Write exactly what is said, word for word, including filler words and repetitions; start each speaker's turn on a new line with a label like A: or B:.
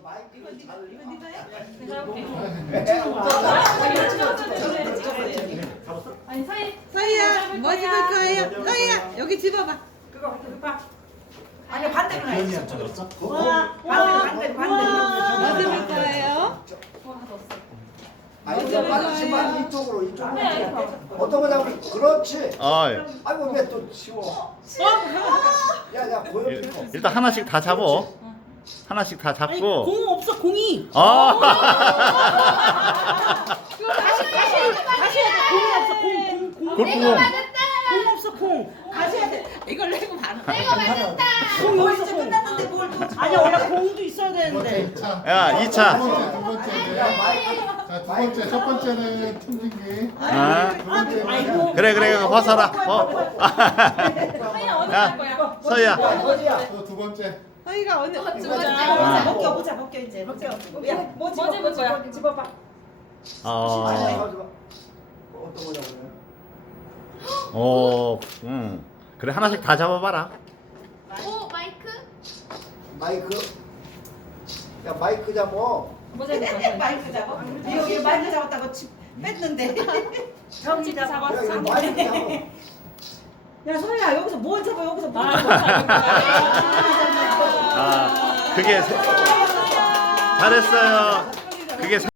A: 이거 네가 이거 네가 해?
B: 아니 사이
A: 서희야 뭐 집을 거예요? 서희야 여기 집어봐.
C: 그거 그거 아니 반대로 해.
D: 기현이 잡았어?
A: 와,
C: 반대로 반대로
A: 뭐
C: 반대로.
A: 집을 거예요?
E: 아니 이거 빨리 신발 이쪽으로 이쪽으로. 어떤 거 잡으면 그렇지.
F: 아,
E: 아이고 왜 또 치워? 야야 고여.
F: 일단 하나씩 다 잡어. 하나씩 다 잡고.
A: 공 없어 공이.
F: 아.
A: 다시 다시 다시 해야 돼. 공이 없어 공 공 공.
F: 골프공.
A: 공 없어 공. 다시 해야 돼. 이걸 내고 말아.
C: 공 벌써 끝났는데 뭘 또?
A: 아니 원래 공도 있어야 되는데.
D: 이 차.
F: 야, 이 차.
D: 두 번째, 두 번째. 이제. 자, 두 번째, 첫 번째는 팀진기.
F: 아.
D: 두 번째는
A: 아이고.
F: 그래, 그래, 그거 벗어라. 어. 야, 서희야.
D: 또 두 번째.
A: 서희가 언니
C: 보자
F: 아.
C: 벗겨 보자 벗겨 이제 벗겨. 야뭐 집어 뭐 집어 집어봐.
F: 어.
E: 어떤 거 잡으면?
F: 어. 음. 그래, 하나씩 다 잡아봐라.
B: 오 마이크?
E: 마이크. 야 마이크 잡어.
C: 마이크 잡아. 여기 마이크 잡았다고 치- 뺐는데.
B: 정지
E: 야
B: 잡았어.
E: 이거 마이크 잡어.
C: 야 소희야 여기서 뭘 잡아 여기서 뭘
A: 아,
C: 잡아.
F: 아, 그게 세- 잘했어요. 그게